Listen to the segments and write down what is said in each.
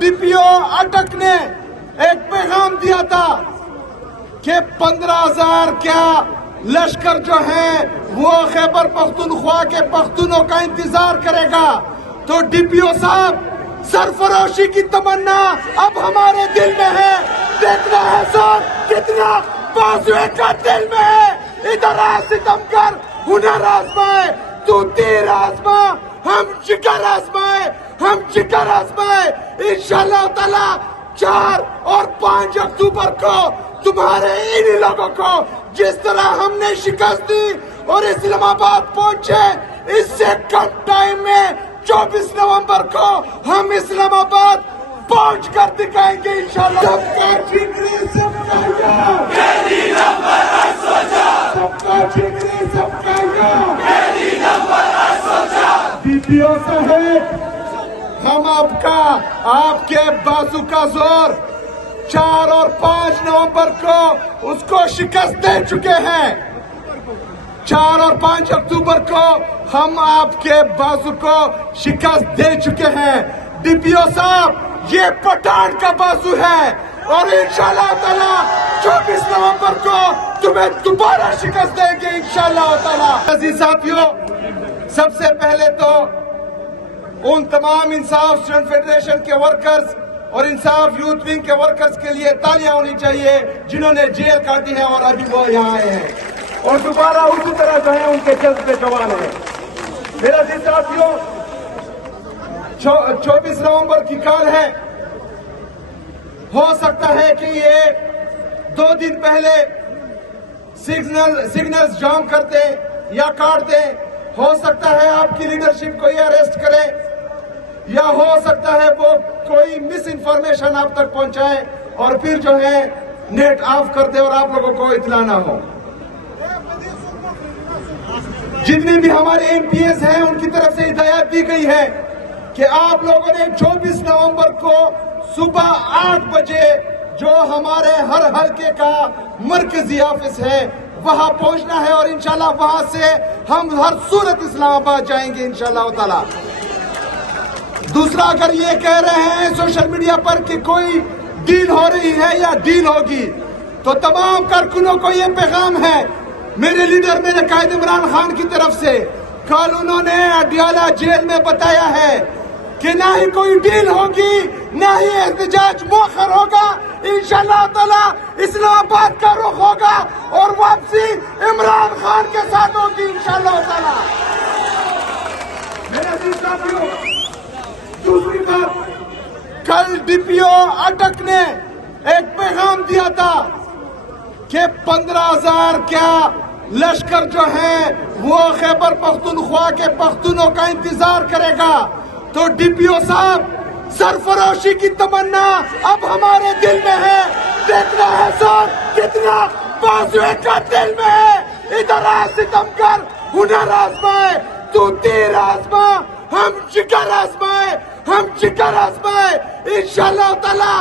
DPO अटक ने एक पैगाम दिया था कि 15,000 क्या लश्कर जो है वो खैबर पख्तूनख्वा के पख्तूनों का इंतजार करेगा। तो डीपीओ साहब, सरफरोशी की तमन्ना अब हमारे दिल में है। देखना है सर कितना बाजुए का दिल में है। इधर आ सितमगर, हुनर आजमाए, तू तीर आजमा, हम जिगर आजमाए, हम जिगर आजमाए। इंशाअल्लाह ताला 4 और 5 अक्टूबर को तुम्हारे इन लोगों को जिस तरह हमने शिकस्त दी और इस्लामाबाद पहुंचे, इससे कम टाइम में 24 नवंबर को हम इस्लामाबाद पहुंच कर दिखाएंगे इंशाअल्लाह। सबका जिगरी सबका यार, सबका जिगरी सबका यार। डीपीओ साहब, हम आपके बाजू का जोर 4 और 5 नवंबर को उसको शिकस्त दे चुके हैं। 4 और 5 अक्टूबर को हम आपके बाजू को शिकस्त दे चुके हैं। डीपीओ साहब, ये पठान का बाजू है और इंशाअल्लाह ताला 24 नवंबर को तुम्हें दोबारा शिकस्त देंगे इंशाअल्लाह ताला। अजीज साथियों, सबसे पहले तो उन तमाम इंसाफ स्टूडेंट फेडरेशन के वर्कर्स और इंसाफ यूथ विंग के वर्कर्स के लिए तालियां होनी चाहिए जिन्होंने जेल काटी है और अभी वो यहाँ आए हैं और दोबारा उसी तरह जो है उनके जज्बे जवान है। मेरा जी साथियों, 24 नवंबर की कॉल है। हो सकता है कि ये 2 दिन पहले सिग्नल्स जाम करते या काट दे। हो सकता है आपकी लीडरशिप को ये अरेस्ट करे या हो सकता है वो कोई मिस इन्फॉर्मेशन आप तक पहुंचाए और फिर जो है नेट ऑफ कर दे और आप लोगों को इत्तला ना हो। जितने भी हमारे एमपीएस हैं उनकी तरफ से हिदायत दी गई है कि आप लोगों ने 24 नवंबर को सुबह 8 बजे जो हमारे हर हलके का मरकजी ऑफिस है वहां पहुंचना है और इंशाल्लाह वहां से हम हर सूरत इस्लामाबाद जाएंगे इंशाल्लाह ताला। दूसरा, अगर ये कह रहे हैं सोशल मीडिया पर कि कोई डील हो रही है या डील होगी, तो तमाम कारकुनों को ये पैगाम है मेरे लीडर मेरे कायद इमरान खान की तरफ से। कल उन्होंने अडियाला जेल में बताया है कि ना ही कोई डील होगी, ना ही एहतजाज मौखर होगा। इंशाअल्लाह ताला इस्लामाबाद का रुख होगा और वापसी इमरान खान के साथ होगी इंशाअल्लाह ताला। मेरे साथियों, दूसरी बात, कल डीपीओ अटक ने एक पैगाम दिया था कि 15,000 क्या लश्कर जो है वो खैबर पख्तूनख्वा के पख्तूनों का इंतजार करेगा। तो डीपीओ साहब, सरफरोशी की तमन्ना अब हमारे दिल में है। देखना है सर कितना बाजुए का दिल में है। इधर आ सितमगर, हुनर आजमाए, तू तीर आजमा, हम जिगर आजमाए, हम जिगर आजमाए। इंशाअल्लाह ताला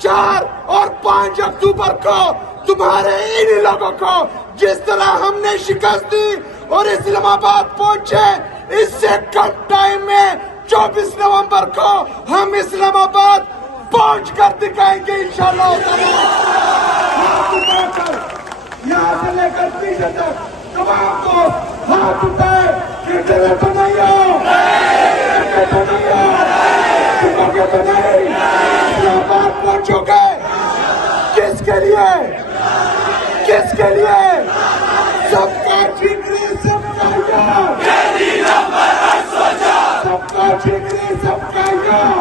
4 और 5 अक्टूबर को तुम्हारे इन लोगों को जिस तरह हमने शिकस्त दी और इस्लामाबाद पहुंचे, इससे कम टाइम में 24 नवंबर को हम इस्लामाबाद पहुंच कर दिखाएंगे इंशाअल्लाह ताला। यहाँ से लेकर पीछे तक तमाम को हाथ उठाए कि डरे तो नहीं हो, डरे तो नहीं हो, डरे तो नहीं। इस्लामाबाद पहुंचोगे किसके लिए, किसके लिए? सबका जिगरी सबका यार, सबका जिगरी सबका यार।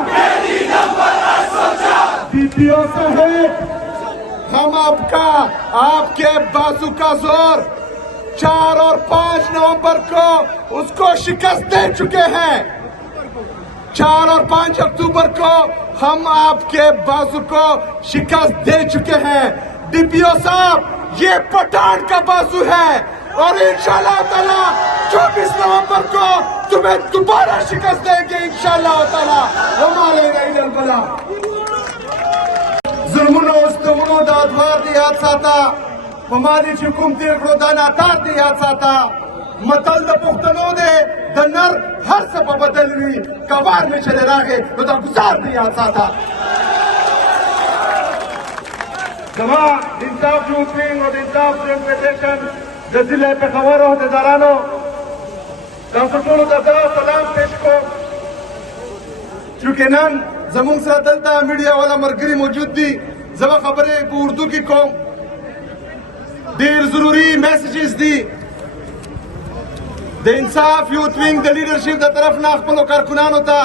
डीपीओ साहब, हम आपके बाजू का जोर 4 और 5 नवंबर को उसको शिकस्त दे चुके हैं। 4 और 5 अक्टूबर को हम आपके बाजू को शिकस्त दे चुके हैं। डीपीओ साहब, ये पठान का बाजू है और इंशाअल्लाह ताला 24 नवंबर को तुम्हें दोबारा शिकस्त देंगे इंशाअल्लाह ताला। जुल्मुनो उस्तमुनो दादवार दी हाथ साता, हमारी हुकूमती दाना तार दी हाथ साता, متل د پښتنو دی د نر هر څه په بدل وي که وار مې چې دی راغی نو دا ګزار دې یاد ساته زما د انصاف یوث وینګ او د انصاف ریپرزنټیشن د ضلع پېښور عہدیدارانو تاسو ټولو ته زه سلام پیش کوم چونکې نن زموږ سره دلته میډیا والا ملګري موجود دي زه به خبرې په اردو کې کوم ډېر ضروري میسیجز دي د انصاف یوث وینګ د لیډرشپ د طرف نه خپلو کارکنانو ته